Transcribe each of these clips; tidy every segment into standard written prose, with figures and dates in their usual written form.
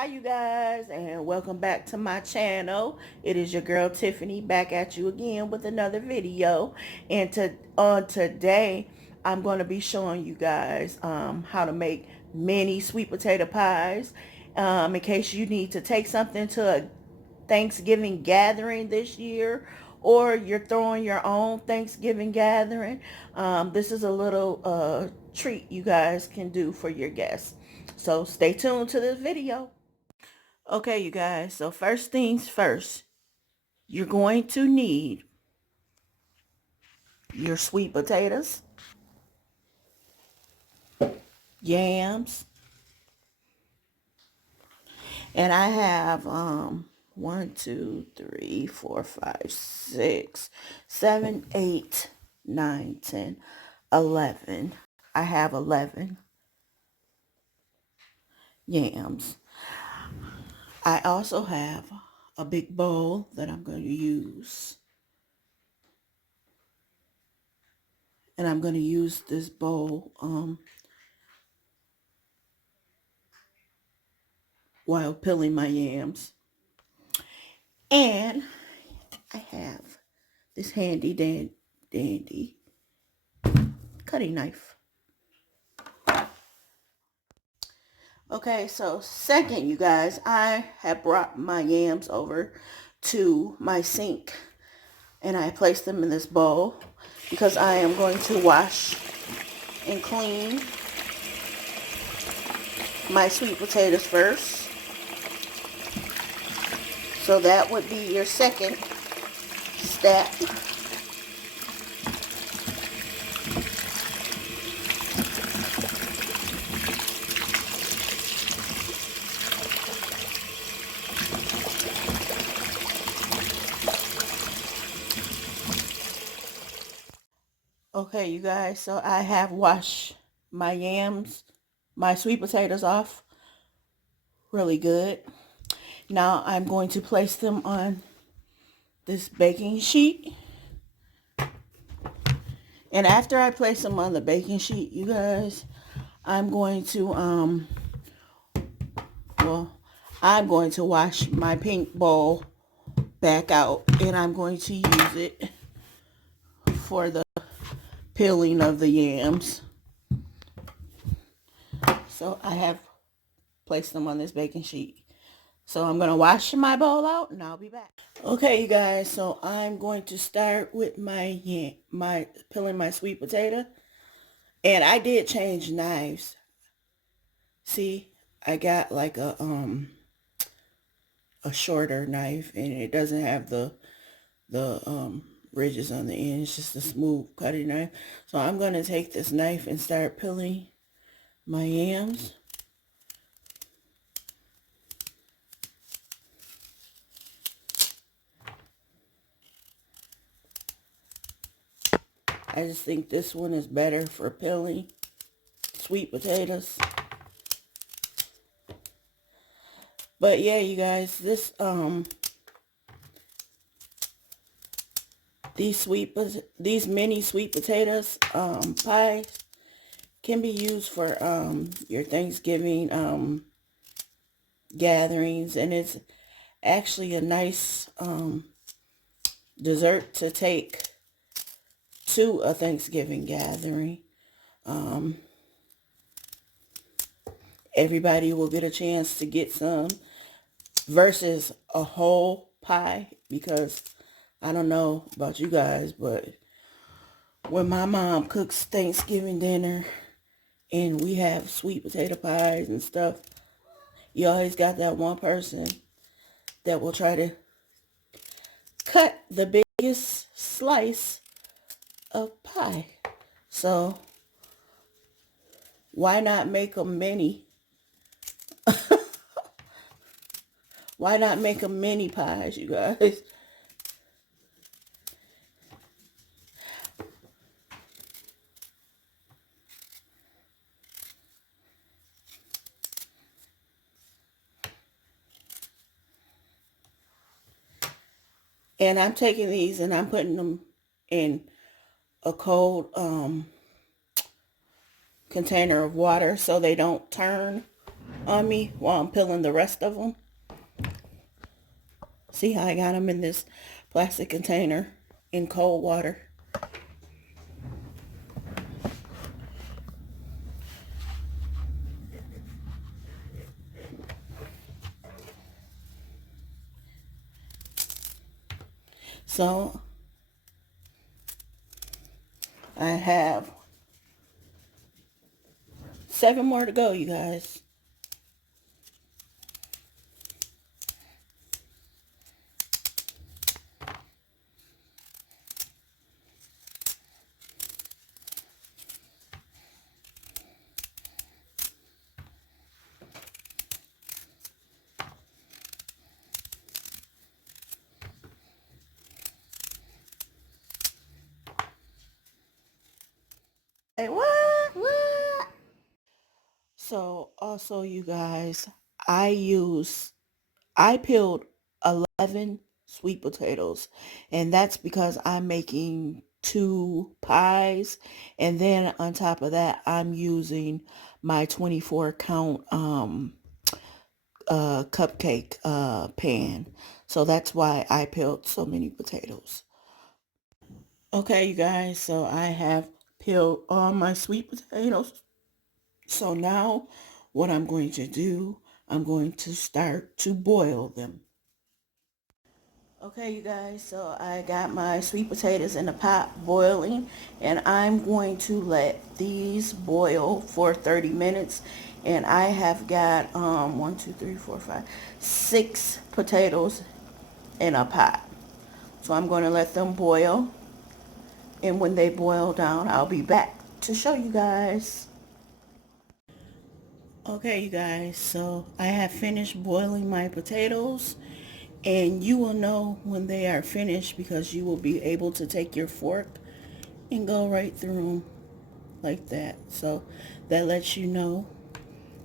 Hi you guys, and welcome back to my channel. It is your girl Tiffany back at you again with another video. And today I'm going to be showing you guys how to make mini sweet potato pies, in case you need to take something to a Thanksgiving gathering this year, or you're throwing your own Thanksgiving gathering. This is a little treat you guys can do for your guests. So stay tuned to this video. Okay, you guys, so first things first, you're going to need your sweet potatoes, yams, and I have 1, 2, 3, 4, 5, 6, 7, 8, 9, 10, 11. I have 11 yams. I also have a big bowl that I'm going to use. And I'm going to use this bowl while peeling my yams. And I have this handy dandy cutting knife. Okay, so second, you guys, I have brought my yams over to my sink and I placed them in this bowl because I am going to wash and clean my sweet potatoes first. So that would be your second step. Okay, you guys, so I have washed my yams, my sweet potatoes off really good. Now I'm going to place them on this baking sheet. And after I place them on the baking sheet, you guys, I'm going to wash my pink bowl back out, and I'm going to use it for the peeling of the yams. So I have placed them on this baking sheet. So I'm going to wash my bowl out and I'll be back. Okay, you guys, so I'm going to start with my peeling my sweet potato. And I did change knives. See, I got like a shorter knife, and it doesn't have the ridges on the end. It's just a smooth cutting knife. So I'm going to take this knife and start peeling my yams. I just think this one is better for peeling sweet potatoes. But yeah, you guys, this these mini sweet potatoes pies can be used for your Thanksgiving gatherings, and it's actually a nice dessert to take to a Thanksgiving gathering. Everybody will get a chance to get some versus a whole pie, because I don't know about you guys, but when my mom cooks Thanksgiving dinner and we have sweet potato pies and stuff, you always got that one person that will try to cut the biggest slice of pie. So why not make them mini? Why not make them mini pies, you guys? And I'm taking these and I'm putting them in a cold container of water so they don't turn on me while I'm peeling the rest of them. See how I got them in this plastic container in cold water. So I have 7 more to go, you guys. Hey, what? What? So also, you guys, I peeled 11 sweet potatoes, and that's because I'm making 2 pies, and then on top of that I'm using my 24 count cupcake pan. So that's why I peeled so many potatoes. Okay, you guys, so I have peeled all my sweet potatoes. So now what I'm going to do, I'm going to start to boil them. Okay, you guys, so I got my sweet potatoes in the pot boiling, and I'm going to let these boil for 30 minutes. And I have got 1, 2, 3, 4, 5, 6 potatoes in a pot. So I'm going to let them boil, and when they boil down, I'll be back to show you guys. Okay, you guys, so I have finished boiling my potatoes, and you will know when they are finished because you will be able to take your fork and go right through them like that. So that lets you know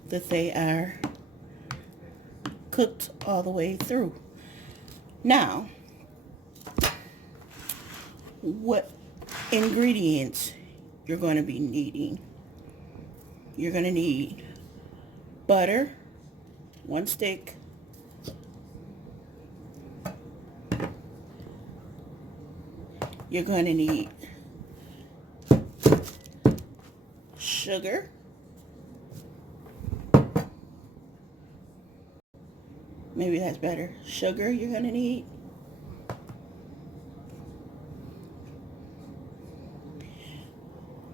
that they are cooked all the way through. Now, what ingredients you're going to be needing? You're going to need butter, 1 stick, you're going to need sugar, maybe that's better, sugar you're going to need,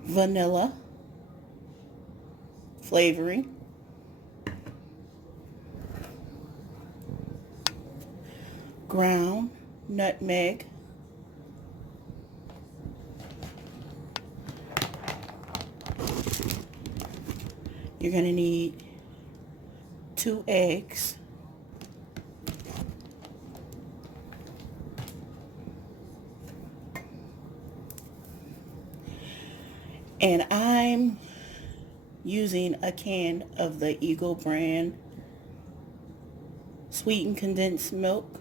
vanilla flavoring, ground nutmeg, you're going to need 2 eggs, and I'm using a can of the Eagle brand sweetened condensed milk.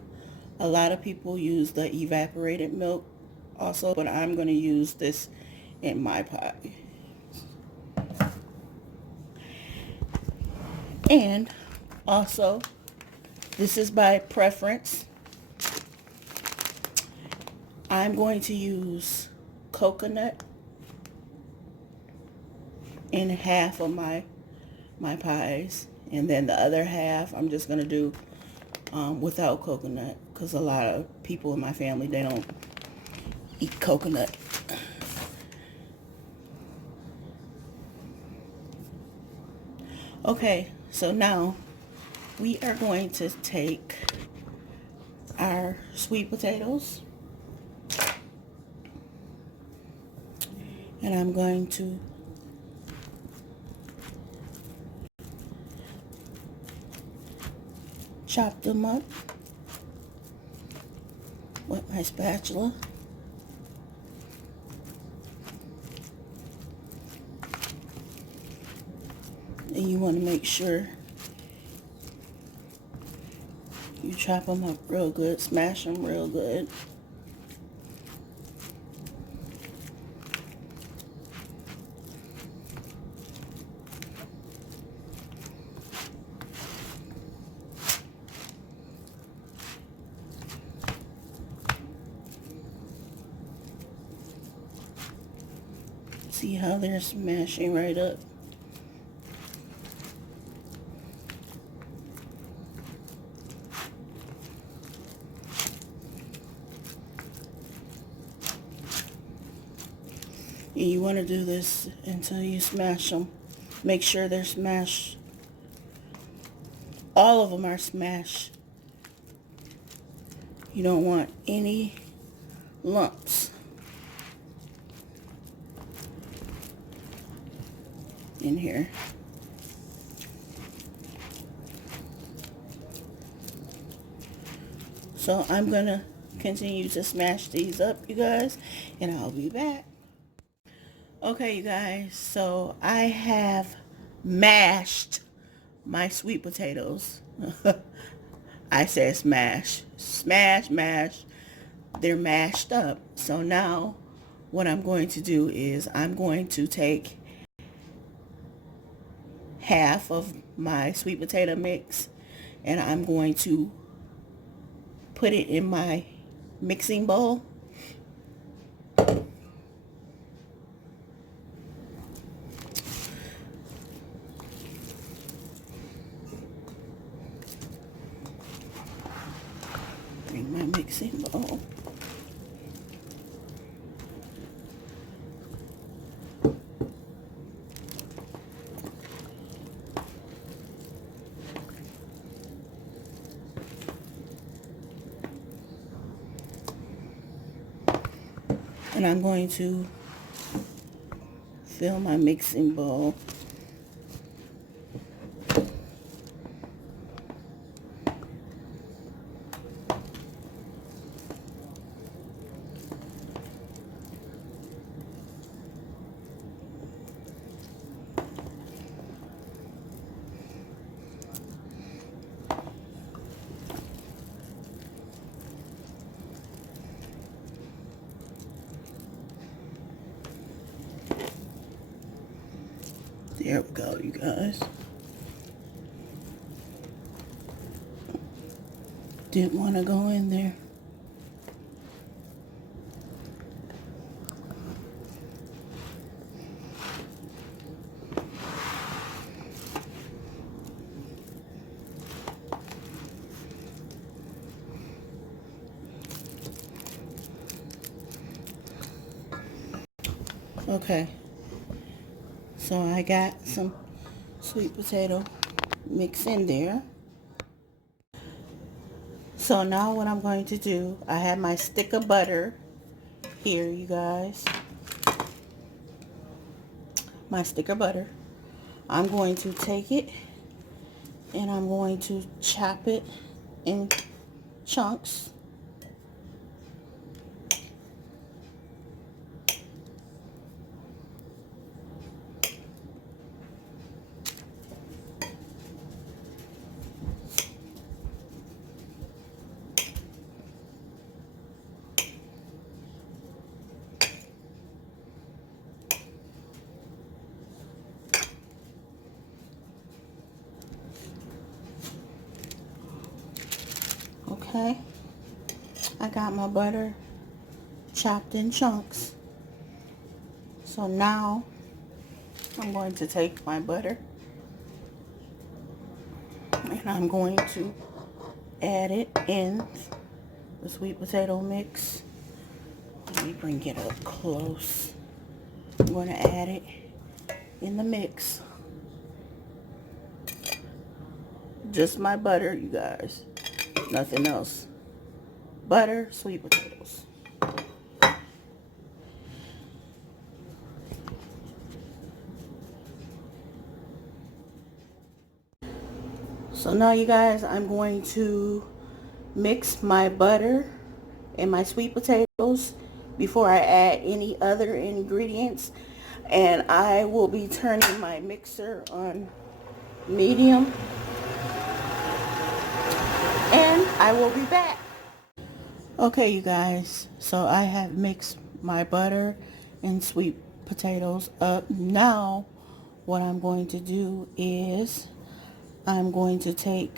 A lot of people use the evaporated milk also, but I'm going to use this in my pie. And also, this is by preference, I'm going to use coconut in half of my pies, and then the other half I'm just going to do without coconut, because a lot of people in my family, they don't eat coconut. Okay, so now we are going to take our sweet potatoes, and I'm going to chop them up with my spatula. And you want to make sure you chop them up real good, smash them real good. See how they're smashing right up. And you want to do this until you smash them. Make sure they're smashed. All of them are smashed. You don't want any lumps in here. So I'm going to continue to smash these up, you guys, and I'll be back. Okay, you guys, so I have mashed my sweet potatoes. I said smash. Smash, mash. They're mashed up. So now what I'm going to do is I'm going to take half of my sweet potato mix and I'm going to put it in my mixing bowl. Bring my mixing bowl. And I'm going to fill my mixing bowl. There we go, you guys. Didn't want to go in there. Okay. So I got some sweet potato mix in there. So now what I'm going to do, I have my stick of butter here, you guys. My stick of butter. I'm going to take it and I'm going to chop it in chunks. Okay, I got my butter chopped in chunks. So now I'm going to take my butter and I'm going to add it in the sweet potato mix. Let me bring it up close. I'm going to add it in the mix. Just my butter, you guys. Nothing else. Butter, sweet potatoes. So now, you guys, I'm going to mix my butter and my sweet potatoes before I add any other ingredients. And I will be turning my mixer on medium. And I will be back. Okay, you guys, so I have mixed my butter and sweet potatoes up. Now what I'm going to do is I'm going to take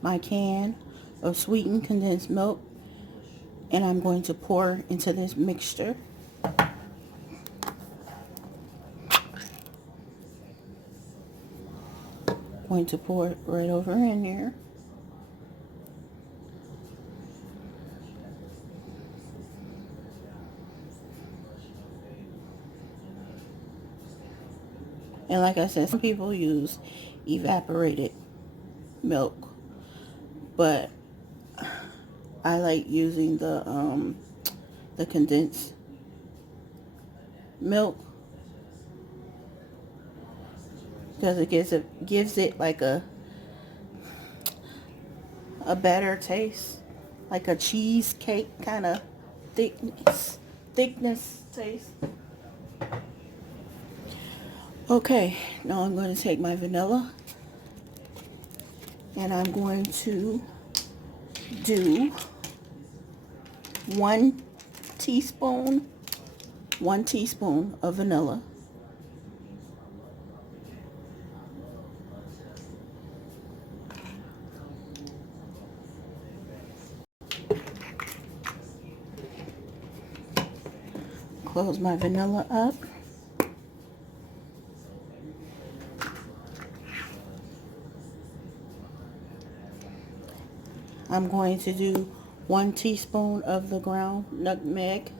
my can of sweetened condensed milk and I'm going to pour into this mixture. going to pour it right over in there. And like I said, some people use evaporated milk, but I like using the condensed milk because it gives it like a better taste, like a cheesecake kind of thickness taste. Okay, now I'm going to take my vanilla and I'm going to do 1 teaspoon of vanilla. Close my vanilla up. I'm going to do 1 teaspoon of the ground nutmeg.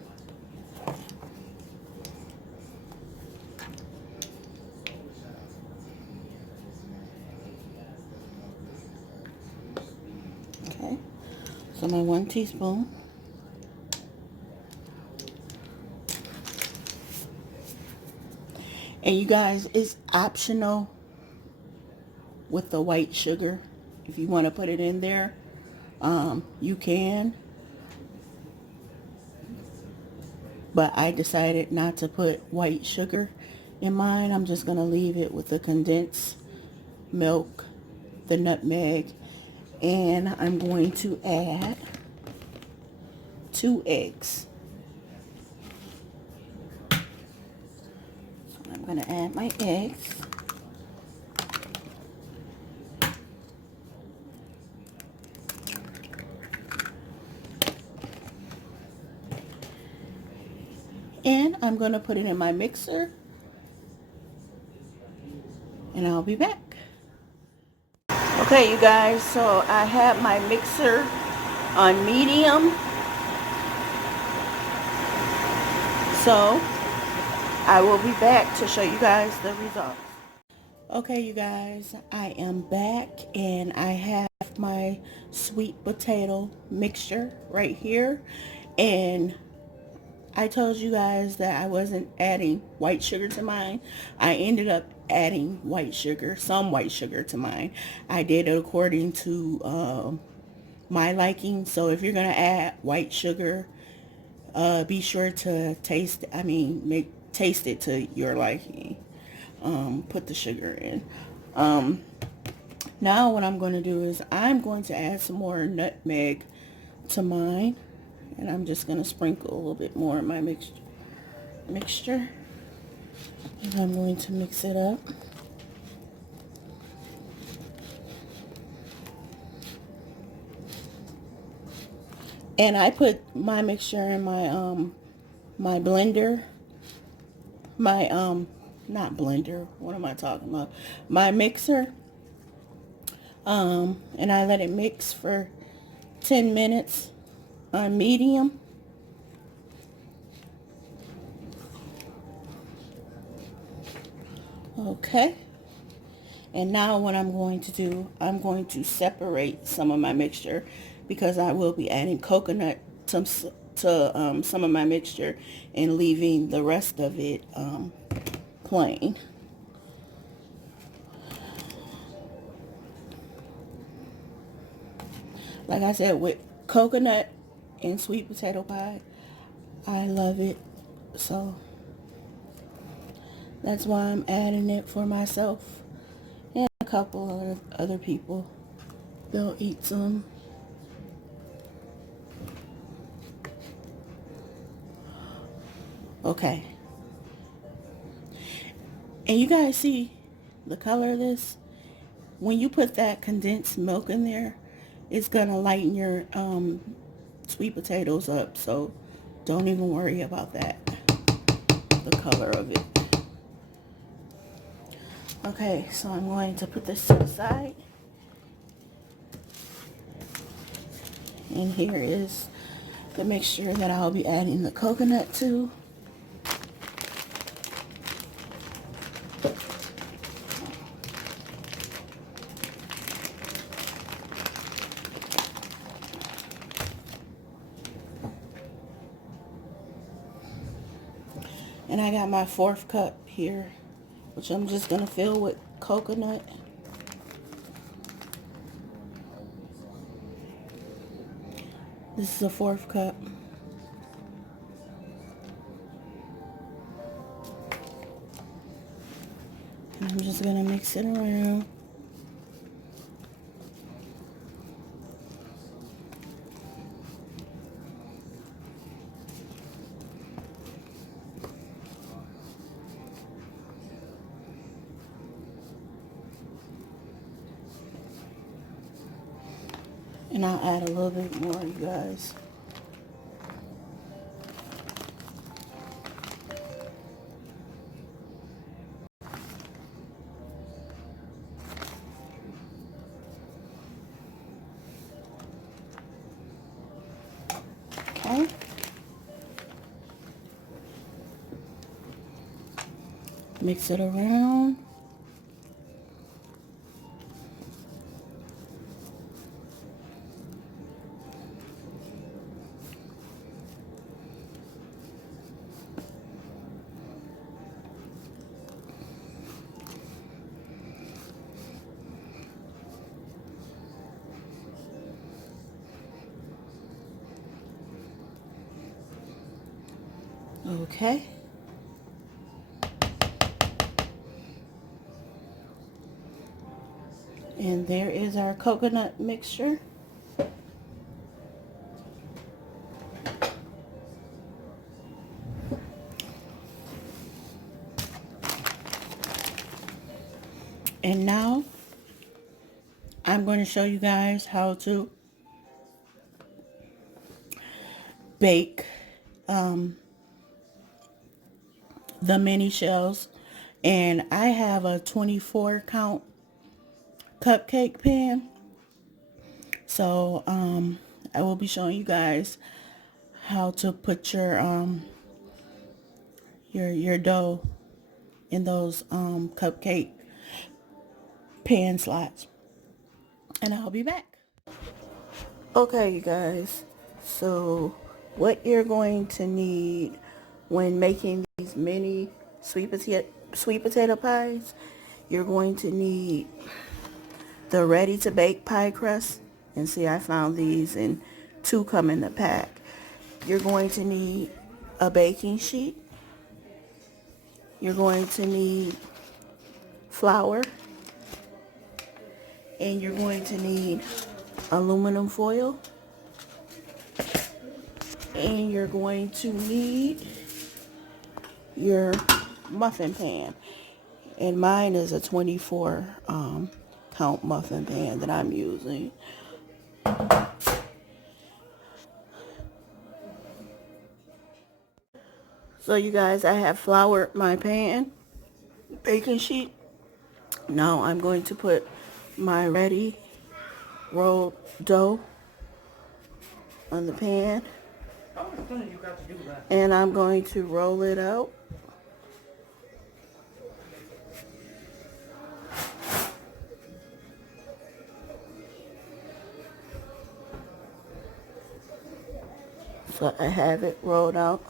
Okay, so my 1 teaspoon. And you guys, it's optional with the white sugar. If you want to put it in there, you can. But I decided not to put white sugar in mine. I'm just going to leave it with the condensed milk, the nutmeg, and I'm going to add 2 eggs. So I'm going to add my eggs. And I'm going to put it in my mixer. And I'll be back. Okay, you guys, so I have my mixer on medium. So I will be back to show you guys the results. Okay, you guys, I am back and I have my sweet potato mixture right here. And I told you guys that I wasn't adding white sugar to mine. I ended up adding some white sugar to mine. I did it according to my liking. So if you're going to add white sugar, be sure to taste it to your liking. Put the sugar in. Now what I'm going to do is I'm going to add some more nutmeg to mine. And I'm just going to sprinkle a little bit more in my mixture. And I'm going to mix it up. And I put my mixture in my my blender. Not blender. What am I talking about? My mixer. And I let it mix for 10 minutes on medium. Okay. And now what I'm going to do, I'm going to separate some of my mixture because I will be adding coconut to some of my mixture and leaving the rest of it plain. Like I said, with coconut and sweet potato pie, I love it. So that's why I'm adding it for myself and a couple of other people. They'll eat some. Okay. And you guys see the color of this? When you put that condensed milk in there, it's going to lighten your sweet potatoes up. So don't even worry about that, the color of it. Okay, so I'm going to put this to the side. And here is the mixture that I'll be adding the coconut to. And I got my 4th cup here, which I'm just going to fill with coconut. This is a 4th cup. And I'm just going to mix it around. And I'll add a little bit more, you guys. Okay. Mix it around. Okay. And there is our coconut mixture. And now I'm going to show you guys how to bake the mini shells. And I have a 24 count cupcake pan. So I will be showing you guys how to put your dough in those cupcake pan slots. And I'll be back. Okay, you guys. So what you're going to need when making these mini sweet potato pies, you're going to need the ready to bake pie crust. And see, I found these, and 2 come in the pack. You're going to need a baking sheet. You're going to need flour. And you're going to need aluminum foil. And you're going to need your muffin pan. And mine is a 24 count muffin pan that I'm using. So you guys, I have floured my pan, baking sheet. Now I'm going to put my ready rolled dough on the pan. And I'm going to roll it out. So I have it rolled out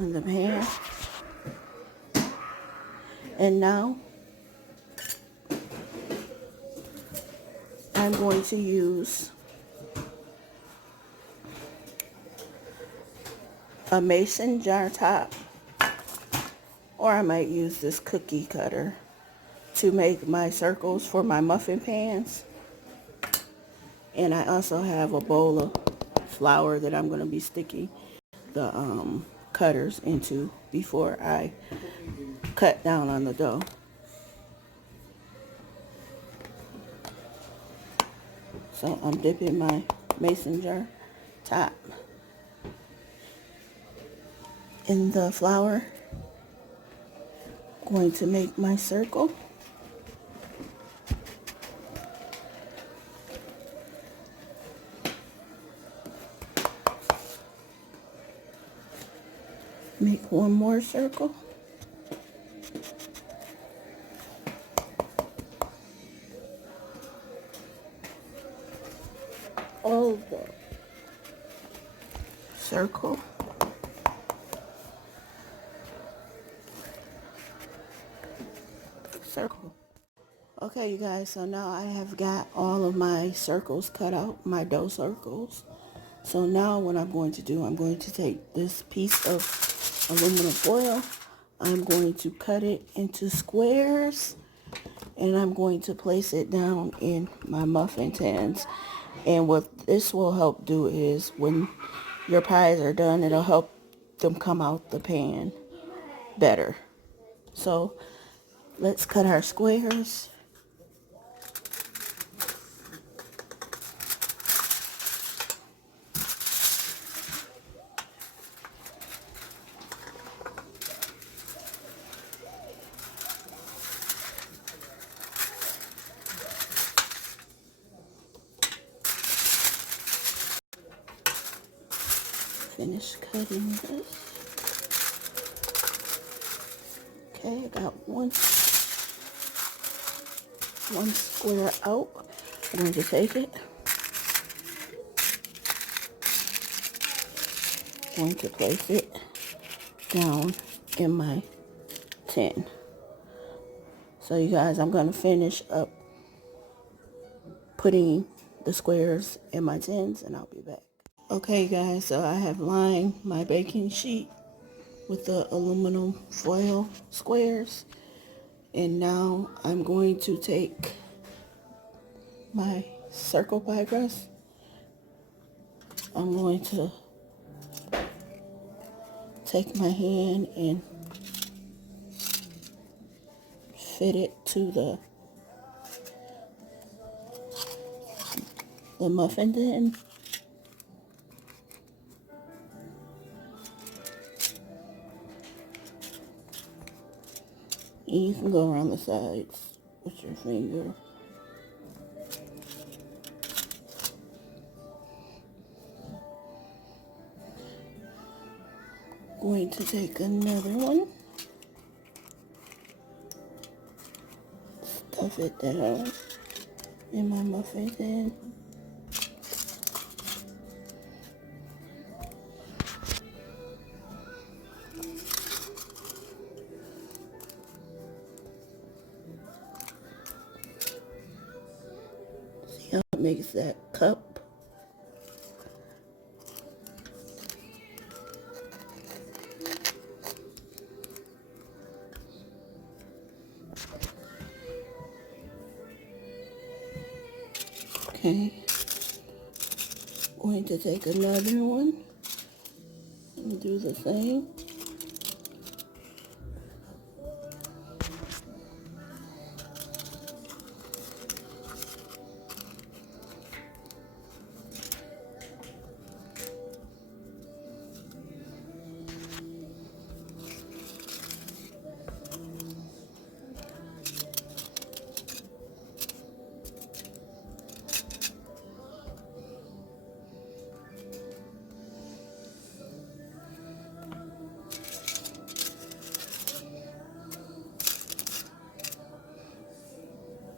on the pan. And now I'm going to use a mason jar top, or I might use this cookie cutter to make my circles for my muffin pans. And I also have a bowl of flour that I'm going to be sticking the cutters into before I cut down on the dough. So I'm dipping my mason jar top in the flour. Going to make my circle. Make one more circle. Over. Circle. Circle. Okay, you guys, so now I have got all of my circles cut out, my dough circles. So now what I'm going to do, I'm going to take this piece of aluminum foil. I'm going to cut it into squares, and I'm going to place it down in my muffin tins. And what this will help do is when your pies are done, it'll help them come out the pan better. So let's cut our squares. Finish cutting this. Okay, I got one square out. I'm going to take it. I'm going to place it down in my tin. So you guys, I'm going to finish up putting the squares in my tins, and I'll be back. Okay guys, so I have lined my baking sheet with the aluminum foil squares, and now I'm going to take my circle pie crust. I'm going to take my hand and fit it to the muffin tin. And you can go around the sides with your finger. Going to take another one. Stuff it down in my muffin tin. See how it makes that cup? Okay. Going to take another one and do the same.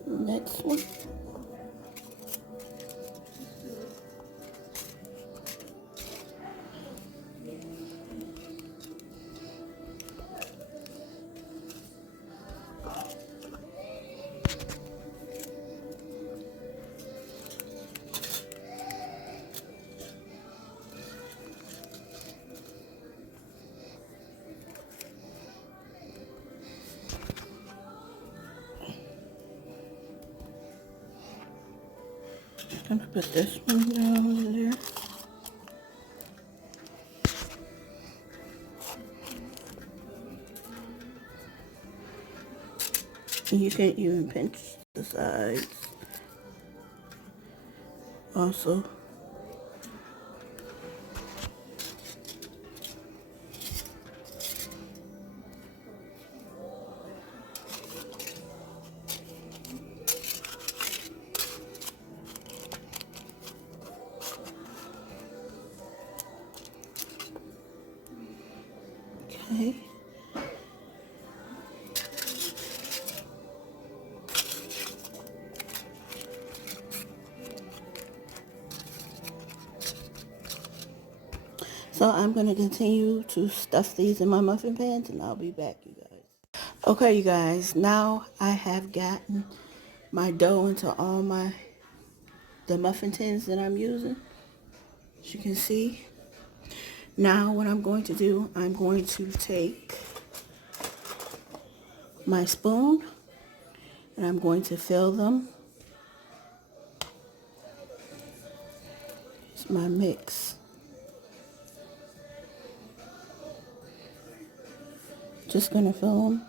Next one. I'm gonna put this one down in there. And you can even pinch the sides. Also, Okay. So I'm going to continue to stuff these in my muffin pans, and I'll be back, you guys. Okay, you guys, now I have gotten my dough into all the muffin tins that I'm using. As you can see. Now what I'm going to do, I'm going to take my spoon and I'm going to fill them. It's my mix. Just gonna fill them.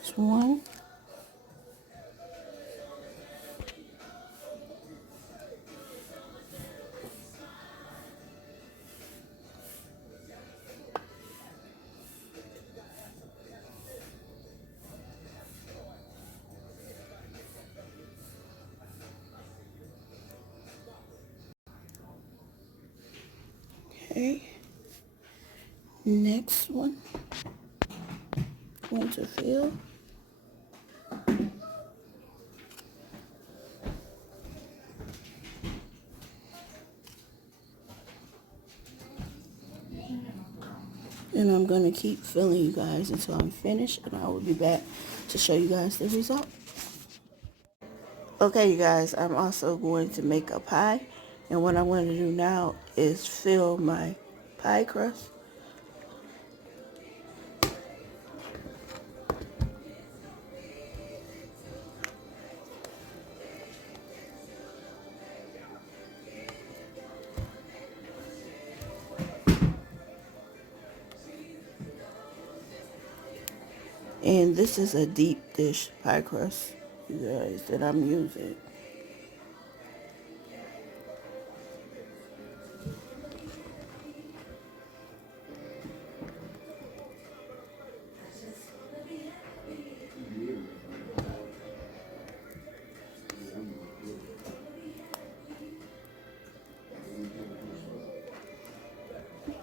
Just one. Okay. Next one. Going to fill. And I'm going to keep filling, you guys, until I'm finished, and I will be back to show you guys the result. Okay, you guys, I'm also going to make a pie, and what I'm going to do now is fill my pie crust. And this is a deep dish pie crust, you guys, that I'm using.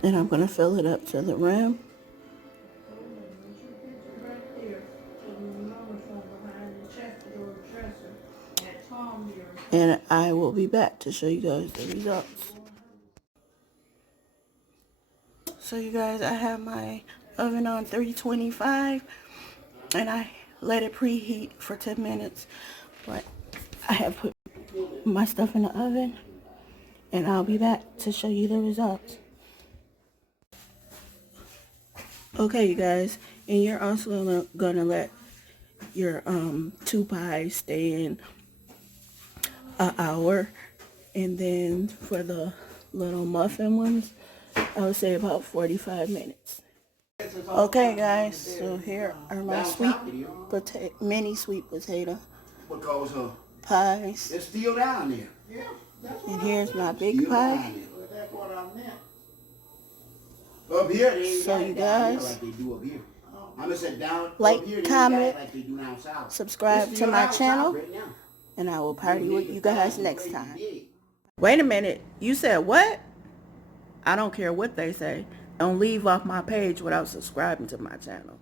And I'm going to fill it up to the rim. And I will be back to show you guys the results. So you guys, I have my oven on 325 and I let it preheat for 10 minutes. But I have put my stuff in the oven and I'll be back to show you the results. Okay, you guys, and you're also gonna let your two pies stay in an hour, and then for the little muffin ones, I would say about 45 minutes. Okay, guys, so here are my mini sweet potato pies. It's still down there. And here's my big pie. Up here, so you guys, like they do up here. I'm gonna sit down, like, up here, comment, like they do down south. Subscribe to my channel, right, and I will party with you guys next time. Wait a minute, you said what? I don't care what they say. Don't leave off my page without subscribing to my channel.